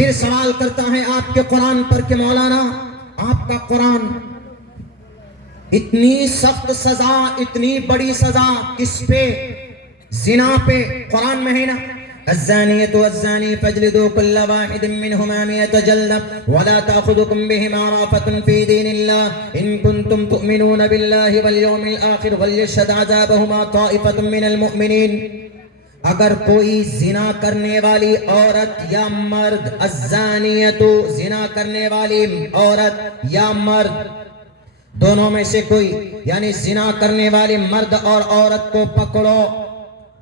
پھر سوال کرتا ہے آپ کے قرآن پر کہ مولانا آپ کا قرآن اتنی سخت سزا، اتنی بڑی سزا کس پہ؟ زنا پہ۔ قرآن میں ہے نا الزانية والزاني فاجلدوا كل واحد منهما 100 جلدة ولا تأخذكم بهما رأفة في دين الله إن كنتم تؤمنون بالله واليوم الآخر وليشهد عذابهما طائفة من المؤمنين۔ اگر کوئی زنا کرنے والی عورت یا مرد، الزانیۃ زنا کرنے والی عورت یا مرد دونوں میں سے کوئی، یعنی زنا کرنے والی مرد اور عورت کو پکڑو،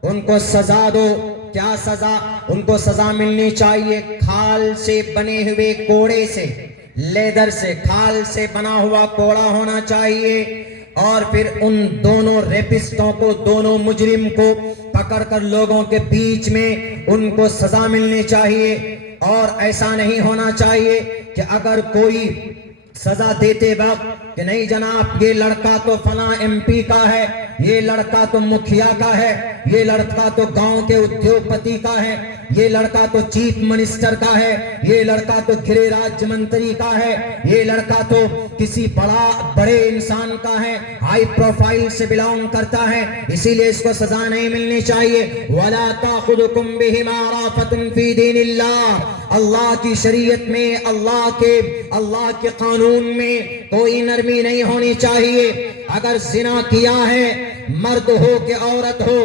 ان کو سزا دو۔ کیا سزا؟ ان کو سزا ملنی چاہیے کھال سے بنے ہوئے کوڑے سے، لیدر سے، کھال سے بنا ہوا کوڑا ہونا چاہیے، اور پھر ان دونوں ریپسٹوں کو، دونوں مجرم کو پکڑ کر لوگوں کے بیچ میں ان کو سزا ملنی چاہیے۔ اور ایسا نہیں ہونا چاہیے کہ اگر کوئی سزا دیتے وقت کہ نہیں جناب یہ لڑکا تو فلاں ایم پی کا ہے، یہ لڑکا تو مکھیا کا ہے، یہ لڑکا تو گاؤں کے ادیوگ پتی کا ہے، یہ لڑکا تو چیف منسٹر کا ہے، یہ لڑکا تو گرہ راجیہ منتری کا ہے، یہ لڑکا تو کسی بڑے انسان کا ہے، ہائی پروفائل سے بلانگ کرتا ہے، اسی لیے اس کو سزا نہیں ملنی چاہیے۔ وَلَا تَأْخُذُكُمْ بِهِمَا رَأْفَةٌ فِي دِينِ اللَّهِ، اللہ کی شریعت میں، اللہ کے قانون میں کوئی نرمی نہیں ہونی چاہیے۔ اگر زنا کیا ہے، مرد ہو کہ عورت ہو،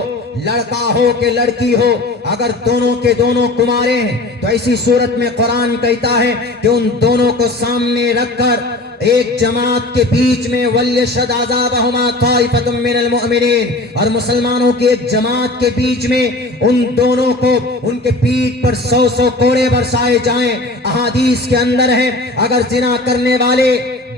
لڑکا ہو کہ لڑکی ہو، اگر دونوں کے دونوں کمارے ہیں تو ایسی صورت میں قرآن کہتا ہے کہ ان دونوں کو سامنے رکھ کر ایک جماعت کے بیچ میں وَلْيَشْهَدْ عَذَابَهُمَا طَائِفَةٌ مِّنَ الْمُؤْمِنِينَ، اور مسلمانوں کی ایک جماعت کے بیچ میں ان دونوں کو ان کے پیٹھ پر 100 کوڑے برسائے جائیں۔ احادیث کے اندر ہے اگر زنا کرنے والے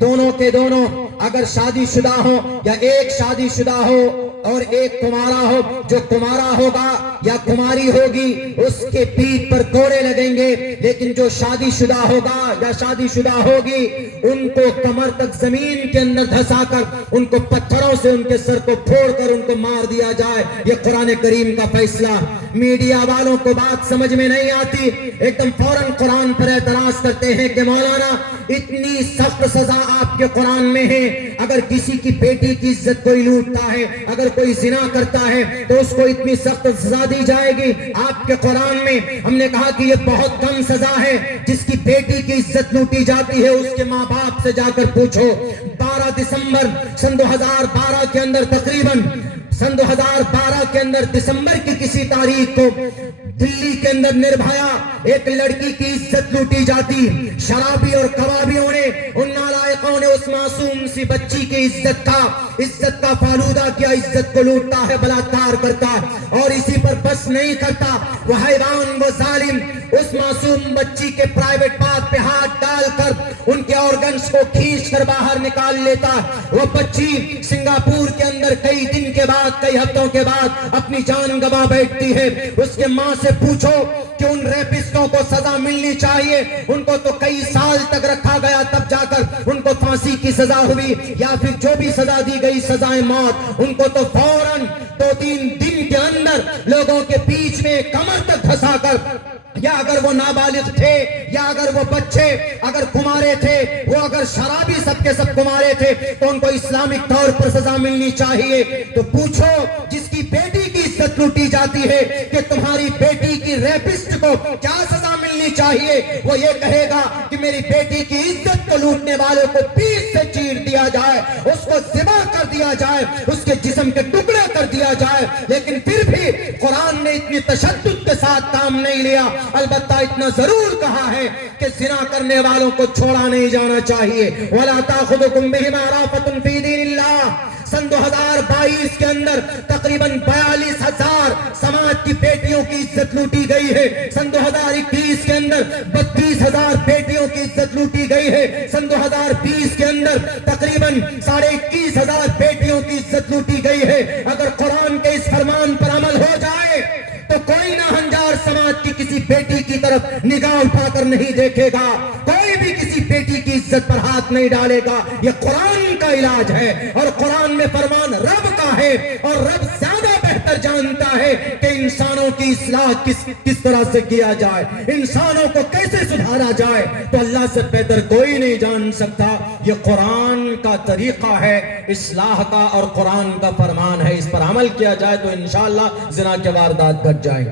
دونوں کے دونوں اگر شادی شدہ ہو یا ایک شادی شدہ ہو اور ایک کمارا ہو، جو کمارا ہوگا یا کماری ہوگی اس کے پیٹھ پر کوڑے لگیں گے، لیکن جو شادی شدہ ہوگا یا شادی شدہ ہوگی ان کو کمر تک زمین کے اندر دھسا کر ان کو پتھروں سے ان کے سر کو پھوڑ کر ان کو مار دیا جائے۔ یہ قرآن کریم کا فیصلہ۔ میڈیا والوں کو بات سمجھ میں نہیں آتی، ایک دم فوراً قرآن پر اعتراض کرتے ہیں کہ مولانا اتنی سخت سزا آپ کے قرآن میں ہے، اگر کسی کی بیٹی کی عزت کوئی لوٹتا ہے، اگر کوئی زنا کرتا ہے تو اس کو اتنی سخت سزا دی جائے گی آپ کے قرآن میں۔ ہم نے کہا کہ یہ بہت کم سزا ہے، جس کی بیٹی کی عزت لوٹی جاتی ہے اس کے ماں باپ سے جا کر پوچھو۔ 12 دسمبر سن 2012 کے اندر، تقریباً سن 2012 کے اندر دسمبر کی کسی تاریخ کو دلی کے اندر نربھیا ایک لڑکی کی عزت لوٹی جاتی، شرابی اور کبابیوں نے، ان نالائقوں نے اس معصوم سی بچی کی عزت کا فالودہ کیا، عزت کو لوٹتا ہے، بلاత్కాر کرتا ہے، اور اسی پر بس نہیں کرتا، وہ حیوان، وہ ظالم اس معصوم بچی کے پرائیویٹ پارٹ پہ ہاتھ ڈال کر ان کے آرگنز کو کھینچ کر باہر نکال لیتا۔ وہ بچی سنگاپور کے اندر کئی دن کے بعد، کئی ہفتوں کے بعد اپنی جان گوا بیٹھتی ہے۔ اس کے ماں سے پوچھو کہ ان ریپسٹوں کو سزا ملنی چاہیے، ان کو تو کئی سال تک رکھا گیا، تب جا کر ان کو پھانسی کی سزا ہوئی، یا پھر جو بھی سزا دی گئی سزائے موت، ان کو تو فوراً 2-3 دن کے اندر لوگوں کے بیچ میں کمر تک دھسا کر، یا اگر وہ نابالغ تھے یا اگر وہ بچے اگر کمارے تھے، وہ اگر شرابی سب کے سب کمارے تھے تو ان کو اسلامک طور پر سزا ملنی چاہیے۔ تو پوچھو جس کی بیٹی کی عزت لوٹی جاتی ہے کہ تمہاری بیٹی کی ریپسٹ کو کیا سزا ملنی چاہیے، وہ یہ کہے گا کہ میری بیٹی کی عزت کو لوٹنے والوں کو پیٹ سے چیر دیا جائے، اس کو ذبح کر دیا جائے، اس کے جسم کے ٹکڑے کر دیا جائے۔ لیکن پھر بھی قرآن نے اتنی تشدد کے ساتھ کام نہیں لیا، البتہ اتنا ضرور کہا ہے کہ زنا کرنے والوں کو چھوڑا نہیں جانا چاہیے۔ وَلَا تَأْخُذُكُمْ بِهِمَا رَأْفَةٌ فِي دِينِ اللَّهِ۔ سن 2022 کے اندر تقریباً 42,000 سماج کی بیٹیوں کی عزت لوٹی گئی ہے۔ سن 2021 کے اندر 32,000 بیٹیوں کی عزت لوٹی گئی ہے۔ سن 2020 کے اندر تقریباً 21,500 بیٹیوں کی عزت لوٹی گئی ہے۔ اگر قرآن کے اس فرمان پر عمل ہو جائے تو کوئی ناہنجار سماج کی کسی بیٹی کی طرف نگاہ اٹھا کر نہیں دیکھے گا، کوئی بھی کسی بیٹی کی عزت پر ہاتھ نہیں ڈالے گا۔ یہ قرآن کا علاج ہے، اور قرآن میں فرمان رب کا ہے، اور رب زیادہ بہتر جانتا ہے کہ انسانوں کی اصلاح کس طرح سے کیا جائے، انسانوں کو کیسے سدھارا مارا جائے تو اللہ سے بہتر کوئی نہیں جان سکتا. یہ قرآن کا طریقہ ہے اصلاح کا اور قرآن کا فرمان ہے. اس پر عمل کیا جائے تو انشاءاللہ زنا کے واردات گھٹ جائیں.